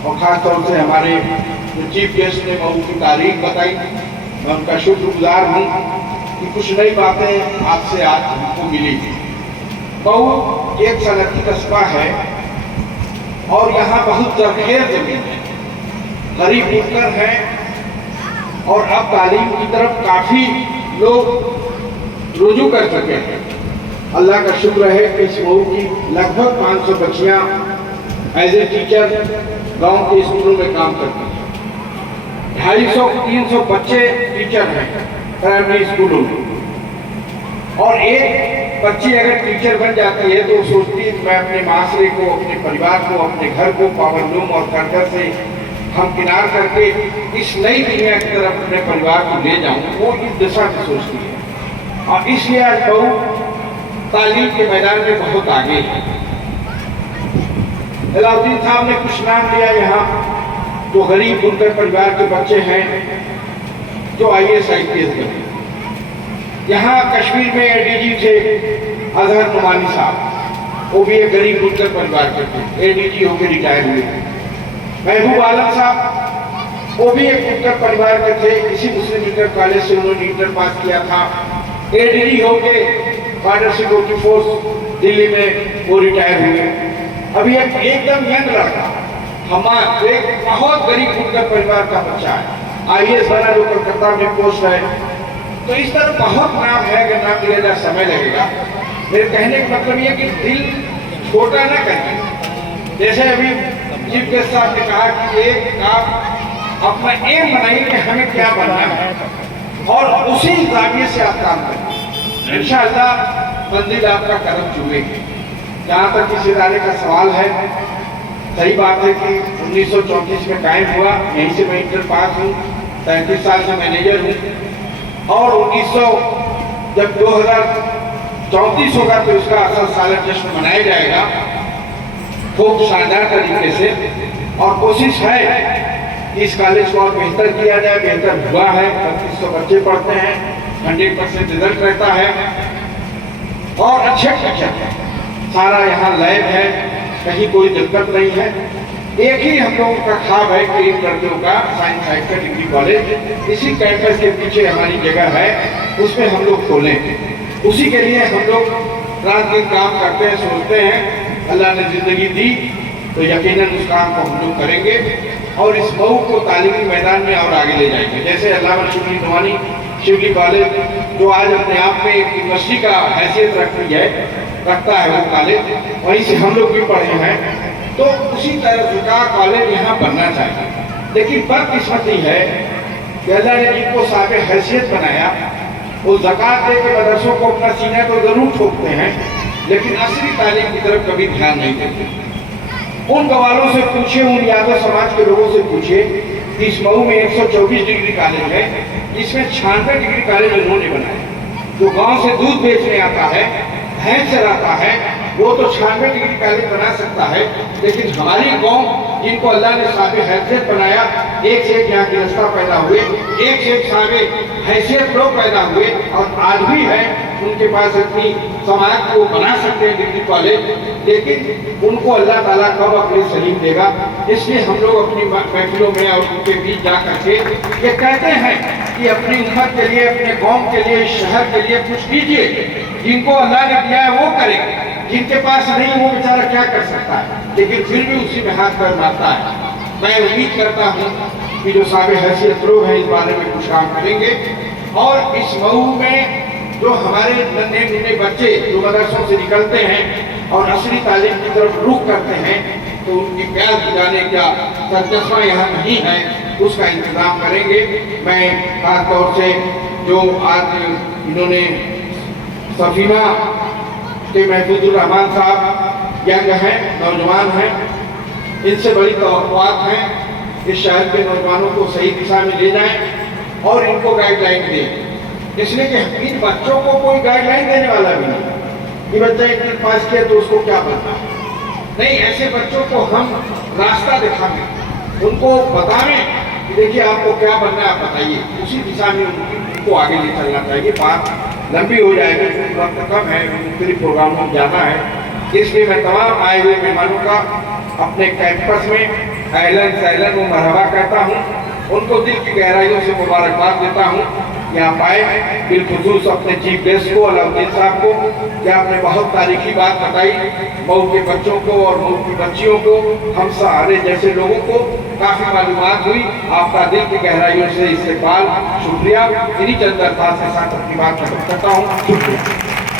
और ख़ास तौर से हमारे जो चीफ गेस्ट ने मऊ की तारीख बताई, मैं उनका शुक्रगुजार हूँ कि कुछ नई बातें आपसे आज हमको मिली। मऊ एक सनती कस्बा है और यहाँ बहुत जरखेज जमीन है, गरीब बुनकर हैं और अब तालीम की तरफ काफ़ी लोग रुजू कर चुके हैं। अल्लाह का शुक्र है कि इस मऊ की लगभग 500 बच्चियाँ एज ए टीचर गांव के स्कूलों में काम करती हैं। 250-300 बच्चे टीचर हैं प्राइमरी स्कूलों में, और एक बच्ची अगर टीचर बन जाती है तो वो सोचती है मैं अपने माशरे को, अपने परिवार को, अपने घर को पावरलूम और कर्जा से हम किनार करके इस नई दुनिया की तरफ अपने परिवार को ले जाऊं, वो इस दिशा से सोचती है। और इसलिए आज मऊ तालीम के मैदान में बहुत आगे है। अलाउद्दीन साहब ने कुछ नाम लिया यहाँ, जो गरीब बुनकर परिवार के बच्चे हैं जो IAS IPS बने। यहाँ कश्मीर में ADG थे अजहर नुमानी साहब, वो भी एक गरीब बुनकर परिवार के थे, ADG होकर रिटायर हुए। महबूब आलम साहब, वो भी एक बुनकर परिवार के थे, इसी मुस्लिम इंटर कॉलेज से उन्होंने इंटर पास किया था। ADG होके बॉर्डर सिक्योरिटी फोर्स दिल्ली में वो रिटायर हुए। अभी एक एकदम यंग लड़का हमारा एक बहुत गरीब बुनकर परिवार का बच्चा है, IAS बना, जो कलकत्ता में पोस्ट है। तो इस तरह बहुत नाम है, अगर नाम लिया जाए समय लगेगा। मेरे कहने का मतलब ये कि दिल छोटा न करें। जैसे अभी चीफ गेस्ट साहब ने कहा कि एक आप अपना एम बनाइए कि हमें क्या बनना है और उसी जाविये से आप काम करें। इंशाअल्लाह मंजिल आपका कदम चूमेगी। जहाँ तक इस इदारे का सवाल है, सही बात है कि 1934 में कायम हुआ, यहीं से मैं इंटर पास हूँ, 33 साल से मैनेजर हूँ, और 1900 जब 2034 होगा तो इसका 80 साल जश्न मनाया जाएगा खूब शानदार तरीके से। और कोशिश है कि इस कॉलेज को और बेहतर किया जाए। बेहतर हुआ है, 3500 बच्चे पढ़ते हैं, 100% रिजल्ट रहता है और अच्छे टीचर, सारा यहाँ लैब है, कहीं कोई दिक्कत नहीं है। एक ही हम लोगों का ख्वाब है कि इन लड़कियों का साइंस साइड का डिग्री कॉलेज इसी कैंपस के पीछे हमारी जगह है, उसमें हम लोग खोलें। उसी के लिए हम लोग रात दिन काम करते हैं, सोचते हैं। अल्लाह ने ज़िंदगी दी तो यकीनन उस काम को हम लोग करेंगे और इस मऊ को तालीमी मैदान में और आगे ले जाएंगे। जैसे अल्लामा शिबली नोमानी शिबली कॉलेज, जो आज अपने आप में एक यूनिवर्सिटी का हैसियत रखता है वो कॉलेज, वहीं से हम लोग भी पढ़े हैं। तो उसी तरह का कॉलेज यहाँ बनना चाहिए। लेकिन बदकिस्मती है कि अल्लाह ने जिनको साहब हैसियत बनाया, वो ज़कात दे के मदरसों को अपना सीना तो ज़रूर ठोकते हैं, लेकिन असली तालीम की तरफ कभी ध्यान नहीं देते। उन गवालों से पूछे, उन यादव समाज के लोगों से पूछे कि इस मऊ में 124 डिग्री कॉलेज है, इसमें 96 डिग्री कॉलेज उन्होंने बनाए। जो गाँव से दूध बेचने आता है, भैंस चराता है, वो तो 96 डिग्री कॉलेज बना सकता है, लेकिन हमारी कौम जिनको अल्लाह ने साहिब हैसियत बनाया, एक से एक यहाँ गिरफ्ता पैदा हुए, एक से एक साहिब हैसियत लोग पैदा हुए और आज भी है उनके पास अपनी समाज को बना सकते हैं डिग्री कॉलेज, लेकिन उनको अल्लाह ताला कब अपने सलीम देगा। इसलिए हम लोग अपनी महफिलों में और उनके बीच जा करके ये कहते हैं कि अपनी उम्मत के लिए, अपने कौम के लिए, शहर के लिए कुछ कीजिए। जिनको अल्लाह ने दिया है वो करें, जिनके पास नहीं वो बेचारा क्या कर सकता है, लेकिन फिर भी उसी में हाथ पैर मारता है। मैं उम्मीद करता हूँ कि जो साहिब हैसियत लोग हैं इस बारे में कुछ काम करेंगे और इस मऊ में जो हमारे नन्हे मुन्ने बच्चे जो मदरसों से निकलते हैं और असली तालीम की तरफ रुख करते हैं, तो उनकी प्यार दिलाने का सरचश्मा यहाँ नहीं है, उसका इंतजाम करेंगे। मैं खास तौर से जो आज इन्होंने सफीमा के महफूजुर रहमान साहब यंग हैं, नौजवान हैं, इनसे बड़ी तवक्कुआत हैं इस शहर के नौजवानों को सही दिशा में ले जाएं और इनको गाइडलाइन दें। इसलिए कि इन बच्चों को कोई गाइडलाइन देने वाला भी नहीं कि बच्चा इंटर पास किया तो उसको क्या बनना है। नहीं, ऐसे बच्चों को हम रास्ता दिखाएं, उनको बताएं कि देखिए आपको क्या बनना है, आप बताइए, उसी दिशा में उनको आगे ले चलना चाहिए। बात लंबी हो जाएगी, वक्त कम है, मुख्तलिफ प्रोग्रामों में जाना है। इसलिए मैं तमाम आए हुए मेहमानों का अपने कैंपस में अहलन सहलन व मरहबा कहता हूँ। उनको दिल की गहराइयों से मुबारकबाद देता हूँ। यहाँ पाए बिलखुसूस अपने चीफ गेस्ट को, अलाउद्दीन साहब को, कि आपने बहुत तारीखी बात बताई। मऊ के बच्चों को और मऊ की बच्चियों को, हम सारे जैसे लोगों को काफ़ी मालूमात हुई। आपका दिल की गहराइयों से इस्तेमाल, शुक्रिया। इन्हीं चंद अल्फाज के साथ अपनी बात खत्म करता हूँ। शुक्रिया।